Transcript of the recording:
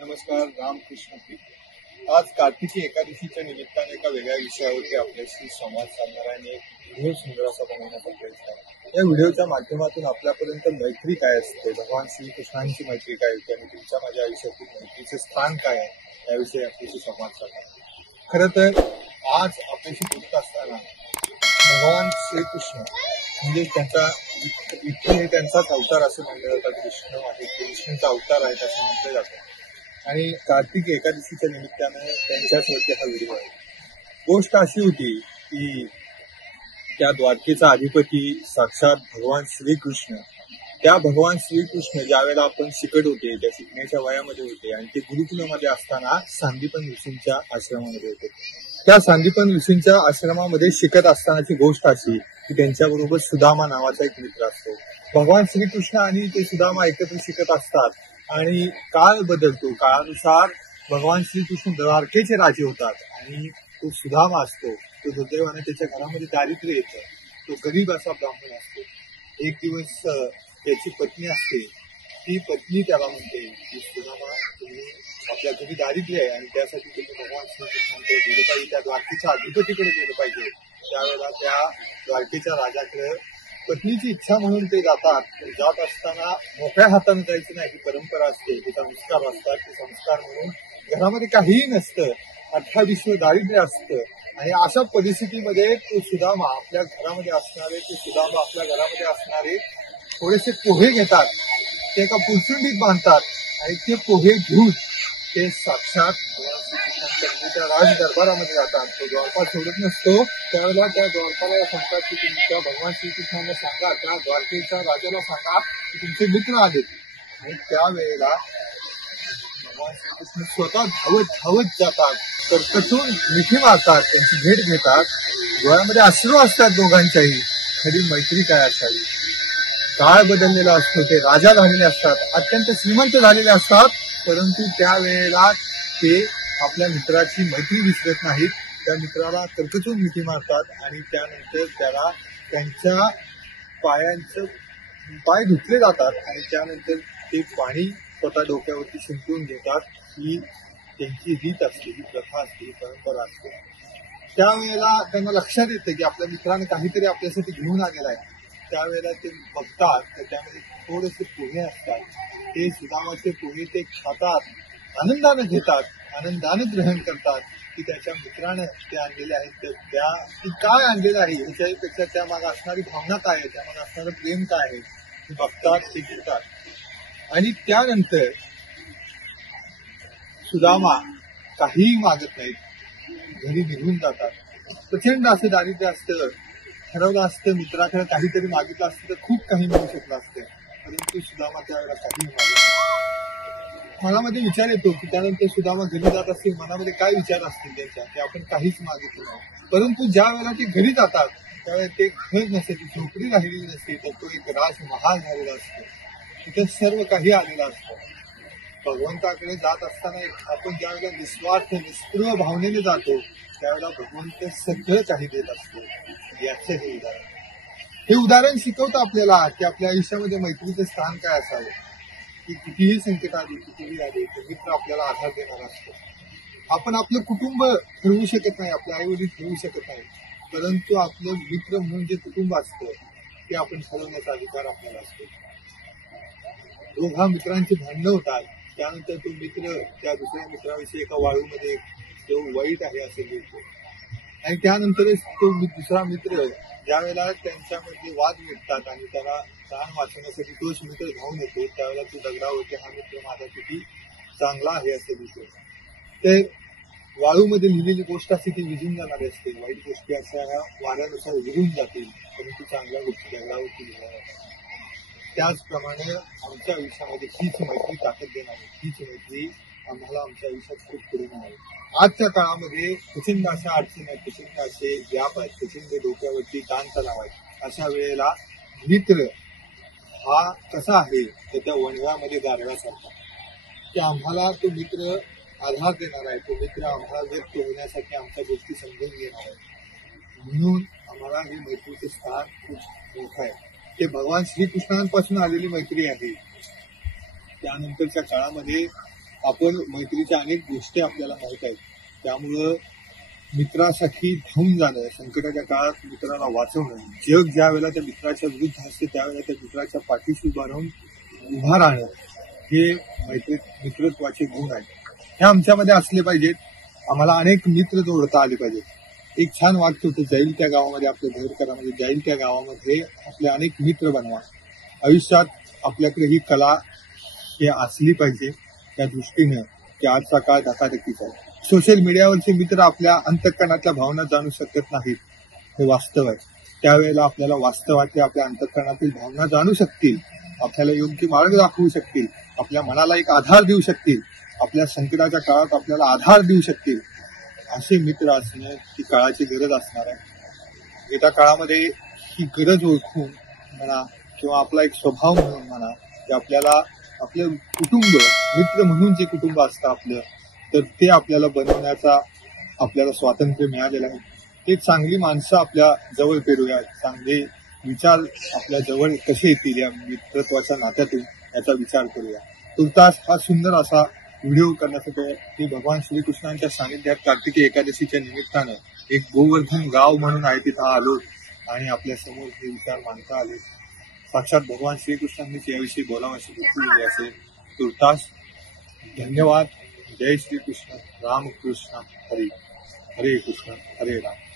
नमस्कार. रामकृष्ण हरी. आज कार्तिकी एकादशीच्या निमित्ताने एका वेगळ्या विषयावरती आपल्याशी संवाद साधणार आहे आणि एक व्हिडिओ सुंदर असा बनवण्याचा प्रयत्न आहे. या व्हिडिओच्या माध्यमातून आपल्यापर्यंत मैत्री काय असते, भगवान श्रीकृष्णांची मैत्री काय होती आणि तुमच्या माझ्या आयुष्यातील मैत्रीचे स्थान काय आहे याविषयी आपल्याशी संवाद साधणार. खरं तर आज आपल्याशी बोलत असताना भगवान श्रीकृष्ण म्हणजे त्यांचा विठ्ठल हे त्यांचाच अवतार असं म्हटलं जातं. कृष्ण आहे ते विष्णूचा अवतार आहेत असं म्हटलं जातं आणि कार्तिक एकादशीच्या निमित्तानं त्यांच्यावरती हा व्हिडिओ आहे. गोष्ट अशी होती की त्या द्वारकेचा अधिपती साक्षात भगवान श्रीकृष्ण, त्या भगवान श्रीकृष्ण ज्या वेळेला आपण शिकत होते, त्या शिकण्याच्या वयामध्ये होते आणि ते गुरुकुलामध्ये असताना सांदीपन ऋषींच्या आश्रमामध्ये होते. त्या सांदीपन ऋषींच्या आश्रमामध्ये शिकत असतानाची गोष्ट अशी की त्यांच्याबरोबर सुदामा नावाचा एक मित्र असतो. भगवान श्रीकृष्ण आणि ते सुदामा एकत्र शिकत असतात आणि काळ बदलतो. काळानुसार भगवान श्रीकृष्ण द्वारकेचे राजे होतात आणि तो सुदामा असतो, तो दुर्दैवाने त्याच्या घरामध्ये दारिद्र्य येतं. तो गरीब असा ब्राह्मण असतो. एक दिवस त्याची पत्नी असते, ती पत्नी त्याला म्हणते की सुदामा, तुम्ही आपल्या घरी दारिद्र्य आहे आणि त्यासाठी तुम्ही भगवान श्रीकृष्णांकडे गेलं पाहिजे, त्या द्वारकेच्या अधिपतीकडे गेलं पाहिजे. त्यावेळेला त्या द्वारकेच्या राजाकडे पत्नीची इच्छा म्हणून ते जातात. जात असताना मोकळ्या हाताने जायचं नाही, ही परंपरा असते, ते संस्कार असतात. ते संस्कार म्हणून घरामध्ये काहीही नसतं, 18 दारिद्र्य असतं आणि अशा परिस्थितीमध्ये तो सुदामा आपल्या घरामध्ये असणारे थोडेसे पोहे घेतात, ते एका पुरचुंडीत बांधतात आणि ते पोहे घेऊन ते साक्षात त्या राज दरबारामध्ये जातात. तो द्वारपाल सोडत नसतो. त्यावेळेला त्या द्वारपाला सांगतात की तुमच्या भगवान श्रीकृष्णांना सांगा, त्या द्वारकेच्या राजाला सांगा की तुमचे मित्र आलेत. आणि त्यावेळेला भगवान श्रीकृष्ण स्वतः धावत जातात, कर्कटून मिठी मारतात, त्यांची भेट घेतात. डोळ्यामध्ये अश्रू असतात दोघांच्याही. खरी मैत्री काय असावी. काळ बदललेला असतो, ते राजा झालेले असतात, अत्यंत श्रीमंत झालेले असतात, परंतु त्यावेळेला ते आपल्या मित्राची मैत्री विसरत नाहीत. त्या मित्राला कर्कचून मिठी मारतात आणि त्यानंतर त्याला त्यांच्या पाय धुतले जातात आणि त्यानंतर ते पाणी स्वतः डोक्यावरती शिंपडून घेतात. ही त्यांची रीत असते, ही प्रथा असते, ही परंपरा असते. त्यावेळेला त्यांना लक्षात येतं की आपल्या मित्राने काहीतरी आपल्यासाठी घेऊन आलेला आहे. त्यावेळेला ते बघतात तर त्यामध्ये थोडेसे पोहे असतात. ते सुदामाचे पोहे ते खातात, आनंदाने घेतात, आनंदाने ग्रहण करतात की त्याच्या मित्रानं ते आणलेले आहेत. ती काय आणलेलं आहे याच्यापेक्षा त्या मागे असणारी भावना काय आहे, त्या मागे असणारं प्रेम काय आहे ते बघतात, ते घेतात. आणि त्यानंतर सुदामा काहीही मागत नाहीत, घरी निघून जातात. प्रचंड असं दारिद्र्य असतं. ठरवलं असतं मित्राकडे काहीतरी मागितलं असतं तर खूप काही मिळू शकलं असतं, परंतु सुदामा त्यावेळेला काहीही मागत नाही. मनामध्ये विचार येतो की त्यानंतर सुदामा घरी जात असतील, मनामध्ये काय विचार असतील त्यांच्या, ते आपण काहीच मागितलं नाही. परंतु ज्या वेळेला ते घरी जातात त्यावेळेला ते घर नसते, ती झोपडी राहिलेली नसते, तर तो एक राजमहाल झालेला असतो. तिथे सर्व काही आलेलं असतं. भगवंताकडे जात असताना आपण ज्या वेळेला निस्वार्थ निस्पृह भावनेने जातो त्यावेळेला भगवंत सगळं काही देत असतो. याचं हे उदाहरण शिकवतं आपल्याला की आपल्या आयुष्यामध्ये मैत्रीचे स्थान काय असावं. की कितीही संकट आली, कितीही आले, तर मित्र आपल्याला आधार देणारा असतो. आपण आपलं कुटुंब ठरवू शकत नाही, आपले आई वडील ठरवू शकत नाही, परंतु आपलं मित्र म्हणून जे कुटुंब असतं ते आपण ठरवण्याचा अधिकार आपल्याला असतो. दोघा मित्रांची भांडणं होतात, त्यानंतर तो मित्र त्या दुसऱ्या मित्राविषयी एका वाळूमध्ये तो वाईट आहे असं लिहितो आणि त्यानंतरच तो दुसरा मित्र ज्या वेळेला त्यांच्यामध्ये वाद मिटतात आणि त्याला प्राण वाचवण्यासाठी तोच मित्र धावून येतो, त्यावेळेला तो दगडावरती हा मित्र माझा किती चांगला आहे असं लिहितो. ते वाळूमध्ये लिहिलेली गोष्ट असते ती विझून जाणारी असते. वाईट गोष्टी अशा ह्या वाऱ्यानुसार विरून जातील, परंतु चांगल्या गोष्टी दगडावरती लिहिल्या जातात. त्याचप्रमाणे आमच्या आयुष्यामध्ये हीच मैत्री ताकद देणारी, हीच मैत्री आम्हाला आमच्या आयुष्यात खूप पुढे मिळाली. आजच्या काळामध्ये प्रचंड अशा अडचणी आहेत, प्रचंड असे व्याप आहेत, प्रचंड डोक्यावरती ताण तणाव आहे. अशा वेळेला मित्र हा कसा आहे तर त्या वणव्यामध्ये गारव्यासारखा, की आम्हाला तो मित्र आधार देणार आहे, तो मित्र आम्हाला व्यक्त होण्यासाठी आमच्या गोष्टी समजून घेणार आहे. म्हणून आम्हाला हे मैत्रीचे स्थान खूप मोठं आहे. ते भगवान श्रीकृष्णांपासून आलेली मैत्री आहे. त्यानंतरच्या काळामध्ये आपण मैत्रीच्या अनेक गोष्टी आपल्याला माहित आहेत. त्यामुळं मित्रासाठी धावून जाणं, संकटाच्या काळात मित्राला वाचवणं, जग ज्या वेळेला त्या मित्राच्या विरुद्ध असते त्यावेळेला त्या मित्राच्या पाठीशी उभा राहून उभा राहणं, हे मित्रत्वाचे गुण आहेत. हे आमच्यामध्ये असले पाहिजेत. आम्हाला अनेक मित्र जोडता आले पाहिजेत. एक छान वाक्य होतं, जाईल त्या गावामध्ये आपलं घर करा, म्हणजे जाईल त्या गावामध्ये आपले अनेक मित्र बनवा. आयुष्यात आपल्याकडे ही कला हे असली पाहिजे. त्या दृष्टीनं की आजचा काळ धकाधकीचा आहे. सोशल मीडियावरचे मित्र आपल्या अंतःकरणातल्या भावना जाणू शकत नाहीत, हे वास्तव आहे. त्यावेळेला आपल्याला वास्तवातल्या आपल्या अंतःकरणातील भावना जाणू शकतील, आपल्याला योग्य मार्ग दाखवू शकतील, आपल्या मनाला एक आधार देऊ शकतील, आपल्या संकटाच्या काळात आपल्याला आधार देऊ शकतील. असे मित्र असणं ही काळाची गरज असणार आहे. येत्या काळामध्ये ही गरज ओळखून म्हणा किंवा आपला एक स्वभाव म्हणून म्हणा की आपल्याला आपलं कुटुंब, मित्र म्हणून जे कुटुंब असतं आपलं, तर ते आपल्याला बनवण्याचा आपल्याला स्वातंत्र्य मिळालेलं आहे. ते चांगली माणसं आपल्या जवळ पेरूया, चांगले विचार आपल्या जवळ कसे येतील या मित्रत्वाच्या नात्यातून याचा विचार करूया. तुर्तास हा सुंदर असा व्हिडिओ करण्यासाठी भगवान श्रीकृष्णांच्या सानिध्यात कार्तिकी एकादशीच्या निमित्तानं एक गोवर्धन गाव म्हणून आहे तिथं आलो आणि आपल्या समोर हे विचार मांडता आले. साक्षात भगवान श्रीकृष्णांनीच याविषयी बोलावयाची वृत्ती दिली असेल. तुर्तास धन्यवाद. जय श्रीकृष्ण. रामकृष्ण हरी. हरे कृष्ण हरे राम.